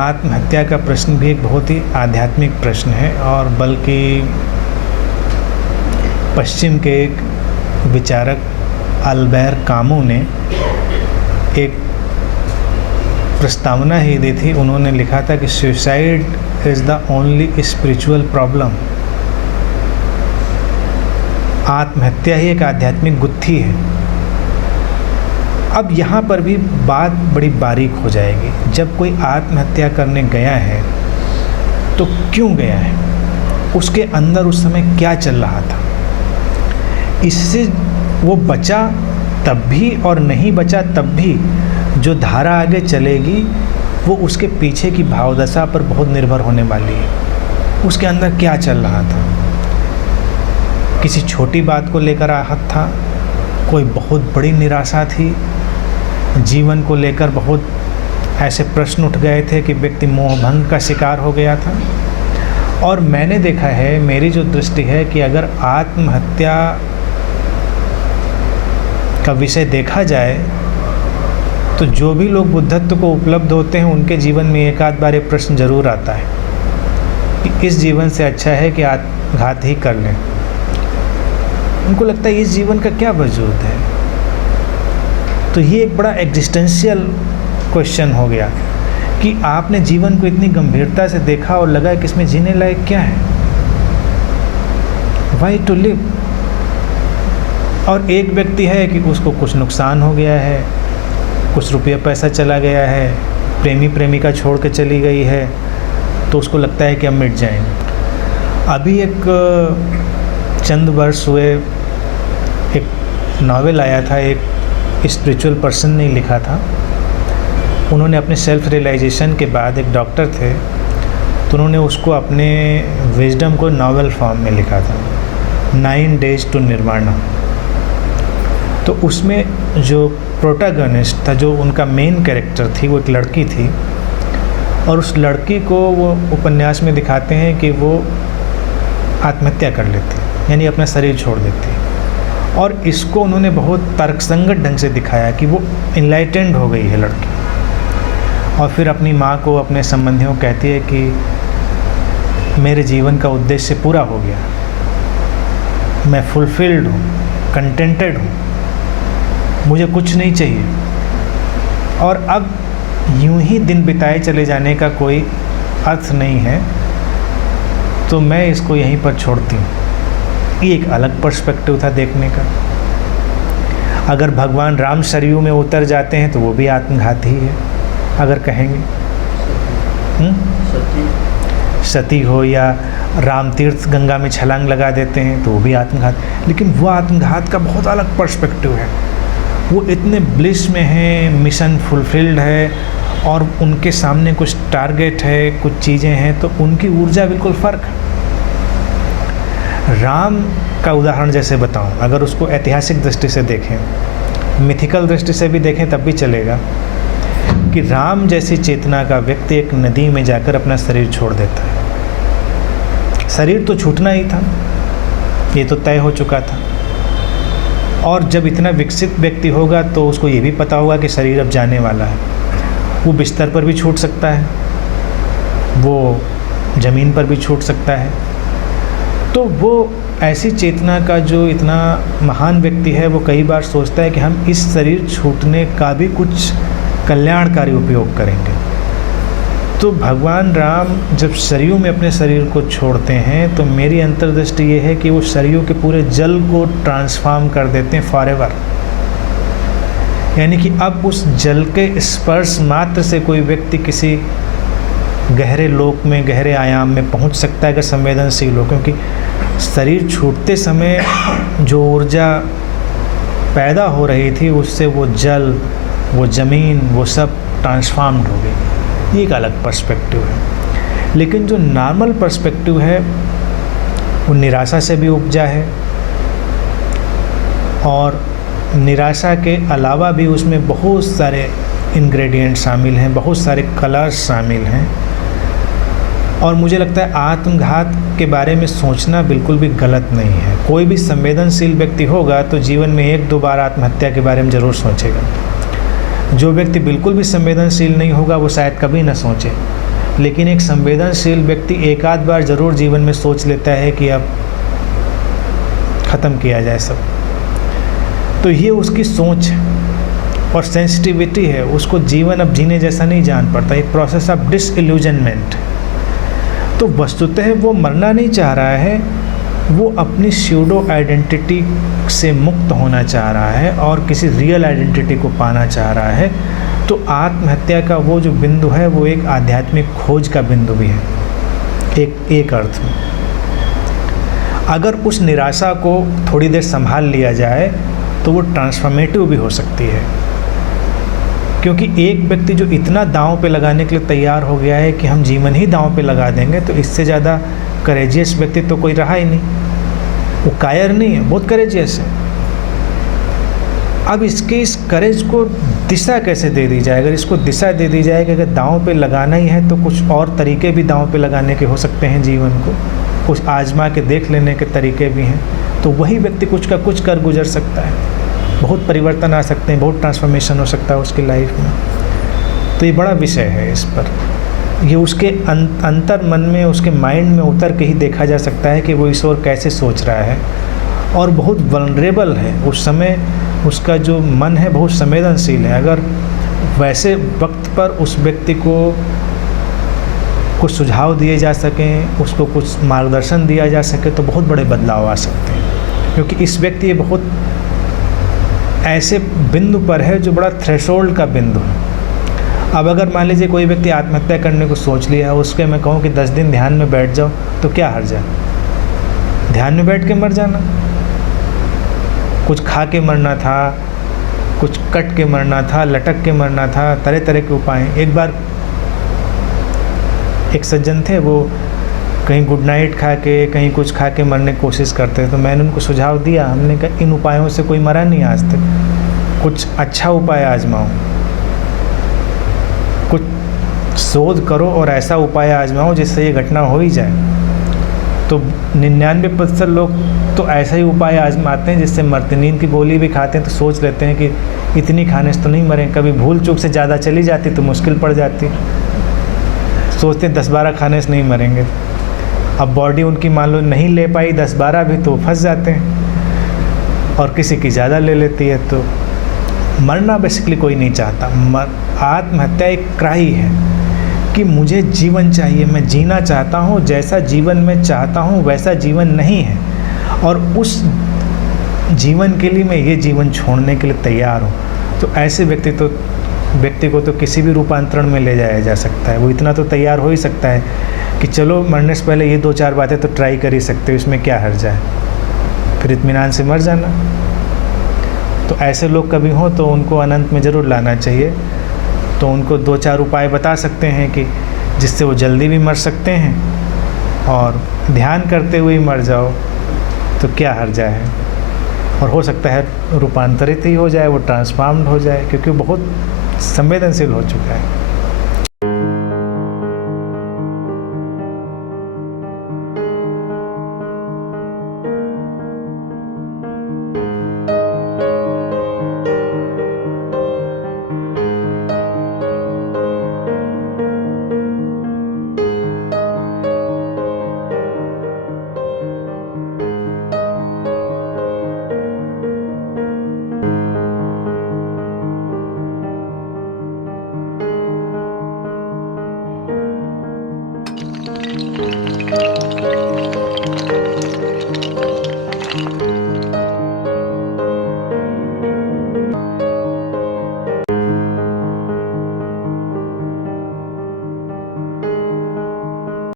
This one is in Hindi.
आत्महत्या का प्रश्न भी एक बहुत ही आध्यात्मिक प्रश्न है, और बल्कि पश्चिम के एक विचारक अल्बert कामू ने एक प्रस्तावना ही दी थी। उन्होंने लिखा था कि suicide is the only spiritual problem. आत्महत्या ही एक आध्यात्मिक गुत्थी है। अब यहाँ पर भी बात बड़ी बारीक हो जाएगी। जब कोई आत्महत्या करने गया है तो क्यों गया है, उसके अंदर उस समय क्या चल रहा था, इससे वो बचा तब भी और नहीं बचा तब भी जो धारा आगे चलेगी वो उसके पीछे की भावदशा पर बहुत निर्भर होने वाली है। उसके अंदर क्या चल रहा था, किसी छोटी बात को लेकर आहत था, कोई बहुत बड़ी निराशा थी, जीवन को लेकर बहुत ऐसे प्रश्न उठ गए थे कि व्यक्ति मोहभंग का शिकार हो गया था। और मैंने देखा है, मेरी जो दृष्टि है कि अगर आत्महत्या का विषय देखा जाए तो जो भी लोग बुद्धत्व को उपलब्ध होते हैं उनके जीवन में एक आध बार ये प्रश्न जरूर आता है कि इस जीवन से अच्छा है कि आत्मघात ही कर लें। उनको लगता है इस जीवन का क्या वजूद है। तो ये एक बड़ा एग्जिस्टेंशियल क्वेश्चन हो गया कि आपने जीवन को इतनी गंभीरता से देखा और लगा कि इसमें जीने लायक क्या है, वाई टू लिव। और एक व्यक्ति है कि उसको कुछ नुकसान हो गया है, कुछ रुपया पैसा चला गया है, प्रेमी प्रेमिका छोड़ के चली गई है, तो उसको लगता है कि हम मिट जाएंगे। अभी एक चंद वर्ष हुए एक नावल आया था, एक स्पिरिचुअल पर्सन ने लिखा था। उन्होंने अपने सेल्फ रियलाइजेशन के बाद, एक डॉक्टर थे, तो उन्होंने उसको अपने विजडम को नॉवल फॉर्म में लिखा था, 9 डेज टू निर्वाणा। तो उसमें जो प्रोटैगनिस्ट था, जो उनका मेन कैरेक्टर थी, वो एक लड़की थी, और उस लड़की को वो उपन्यास में दिखाते हैं कि वो आत्महत्या कर लेती, यानी अपना शरीर छोड़ देती। और इसको उन्होंने बहुत तर्कसंगत ढंग से दिखाया कि वो इनलाइटेंड हो गई है लड़की, और फिर अपनी माँ को, अपने संबंधियों को कहती है कि मेरे जीवन का उद्देश्य पूरा हो गया, मैं फुलफिल्ड हूँ, कंटेंटेड हूँ, मुझे कुछ नहीं चाहिए, और अब यूं ही दिन बिताए चले जाने का कोई अर्थ नहीं है, तो मैं इसको यहीं पर छोड़ती हूँ। ये एक अलग पर्सपेक्टिव था देखने का। अगर भगवान राम सरयू में उतर जाते हैं तो वो भी आत्मघात ही है, अगर कहेंगे। सती हो या राम तीर्थ गंगा में छलांग लगा देते हैं तो वो भी आत्मघात। लेकिन वो आत्मघात का बहुत अलग पर्सपेक्टिव है। वो इतने ब्लिस में हैं, मिशन फुलफिल्ड है, और उनके सामने कुछ टारगेट है, कुछ चीज़ें हैं, तो उनकी ऊर्जा बिल्कुल फ़र्क है। राम का उदाहरण जैसे बताऊं, अगर उसको ऐतिहासिक दृष्टि से देखें, मिथिकल दृष्टि से भी देखें तब भी चलेगा, कि राम जैसी चेतना का व्यक्ति एक नदी में जाकर अपना शरीर छोड़ देता है। शरीर तो छूटना ही था, ये तो तय हो चुका था। और जब इतना विकसित व्यक्ति होगा तो उसको ये भी पता होगा कि शरीर अब जाने वाला है। वो बिस्तर पर भी छूट सकता है, वो ज़मीन पर भी छूट सकता है। तो वो ऐसी चेतना का जो इतना महान व्यक्ति है, वो कई बार सोचता है कि हम इस शरीर छूटने का भी कुछ कल्याणकारी उपयोग करेंगे। तो भगवान राम जब सरयू में अपने शरीर को छोड़ते हैं तो मेरी अंतर्दृष्टि ये है कि वो सरयू के पूरे जल को ट्रांसफॉर्म कर देते हैं फॉरएवर। यानी कि अब उस जल के स्पर्श मात्र से कोई व्यक्ति किसी गहरे लोक में, गहरे आयाम में पहुंच सकता है अगर संवेदनशील हो, क्योंकि शरीर छूटते समय जो ऊर्जा पैदा हो रही थी उससे वो जल, वो ज़मीन, वो सब ट्रांसफॉर्म्ड हो गई। ये एक अलग पर्सपेक्टिव है। लेकिन जो नॉर्मल पर्सपेक्टिव है वो निराशा से भी उपजा है, और निराशा के अलावा भी उसमें बहुत सारे इंग्रेडिएंट शामिल हैं, बहुत सारे कलर्स शामिल हैं। और मुझे लगता है आत्मघात के बारे में सोचना बिल्कुल भी गलत नहीं है। कोई भी संवेदनशील व्यक्ति होगा तो जीवन में 1-2 बार आत्महत्या के बारे में ज़रूर सोचेगा। जो व्यक्ति बिल्कुल भी संवेदनशील नहीं होगा वो शायद कभी ना सोचे। लेकिन एक संवेदनशील व्यक्ति एक आध बार ज़रूर जीवन में सोच लेता है कि अब ख़त्म किया जाए सब। तो ये उसकी सोच है और सेंसिटिविटी है, उसको जीवन अब जीने जैसा नहीं जान पड़ता, एक प्रोसेस ऑफ डिसइल्यूजनमेंट। तो वस्तुतः वो मरना नहीं चाह रहा है, वो अपनी स्यूडो आइडेंटिटी से मुक्त होना चाह रहा है और किसी रियल आइडेंटिटी को पाना चाह रहा है। तो आत्महत्या का वो जो बिंदु है वो एक आध्यात्मिक खोज का बिंदु भी है एक अर्थ में। अगर उस निराशा को थोड़ी देर संभाल लिया जाए तो वो ट्रांसफॉर्मेटिव भी हो सकती है, क्योंकि एक व्यक्ति जो इतना दांव पे लगाने के लिए तैयार हो गया है कि हम जीवन ही दांव पे लगा देंगे, तो इससे ज़्यादा करेजियस व्यक्ति तो कोई रहा ही नहीं। वो कायर नहीं है, बहुत करेजियस है। अब इसके इस करेज को दिशा कैसे दे दी जाए? अगर इसको दिशा दे दी जाए कि अगर दांव पे लगाना ही है तो कुछ और तरीके भी दांव पे लगाने के हो सकते हैं, जीवन को कुछ आजमा के देख लेने के तरीके भी हैं, तो वही व्यक्ति कुछ का कुछ कर गुजर सकता है, बहुत परिवर्तन आ सकते हैं, बहुत ट्रांसफॉर्मेशन हो सकता है उसकी लाइफ में। तो ये बड़ा विषय है, इस पर ये उसके अंतर मन में, उसके माइंड में उतर के ही देखा जा सकता है कि वो इस ओर कैसे सोच रहा है। और बहुत वल्नरेबल है उस समय, उसका जो मन है बहुत संवेदनशील है। अगर वैसे वक्त पर उस व्यक्ति को कुछ सुझाव दिए जा सकें, उसको कुछ मार्गदर्शन दिया जा सके, तो बहुत बड़े बदलाव आ सकते हैं। क्योंकि इस व्यक्ति ये बहुत ऐसे बिंदु पर है जो बड़ा थ्रेशोल्ड का बिंदु है। अब अगर मान लीजिए कोई व्यक्ति आत्महत्या करने को सोच लिया है, उसके मैं कहूँ कि 10 दिन ध्यान में बैठ जाओ, तो क्या हर्ज है? ध्यान में बैठ के मर जाना। कुछ खा के मरना था, कुछ कट के मरना था, लटक के मरना था, तरह तरह के उपाय। एक बार एक सज्जन थे, वो कहीं गुड नाइट खा के, कहीं कुछ खा के मरने की कोशिश करते, तो मैंने उनको सुझाव दिया। हमने कहा इन उपायों से कोई मरा नहीं आज तक, कुछ अच्छा उपाय आजमाओ, कुछ शोध करो और ऐसा उपाय आजमाओ जिससे ये घटना हो ही जाए। तो 99% लोग तो ऐसा ही उपाय आजमाते हैं जिससे मरते। नींद की गोली भी खाते हैं तो सोच लेते हैं कि इतनी खाने से तो नहीं मरें, कभी भूल चूक से ज़्यादा चली जाती तो मुश्किल पड़ जाती, सोचते हैं 10-12 खाने से नहीं मरेंगे। अब बॉडी उनकी मान लो नहीं ले पाई 10-12 भी, तो फंस जाते हैं, और किसी की ज़्यादा ले लेती है। तो मरना बेसिकली कोई नहीं चाहता। आत्महत्या एक क्राई है कि मुझे जीवन चाहिए, मैं जीना चाहता हूँ, जैसा जीवन मैं चाहता हूँ वैसा जीवन नहीं है, और उस जीवन के लिए मैं ये जीवन छोड़ने के लिए तैयार हूँ। तो ऐसे व्यक्ति को तो किसी भी रूपांतरण में ले जाया जा सकता है। वो इतना तो तैयार हो ही सकता है कि चलो मरने से पहले ये 2-4 बातें तो ट्राई कर ही सकते हो, इसमें क्या हर्ज है, फिर इत्मीनान से मर जाना। तो ऐसे लोग कभी हों तो उनको अनंत में ज़रूर लाना चाहिए। तो उनको 2-4 उपाय बता सकते हैं कि जिससे वो जल्दी भी मर सकते हैं, और ध्यान करते हुए ही मर जाओ तो क्या हर्जा है। और हो सकता है रूपांतरित ही हो जाए, वो ट्रांसफॉर्म्ड हो जाए, क्योंकि वो बहुत संवेदनशील हो चुका है।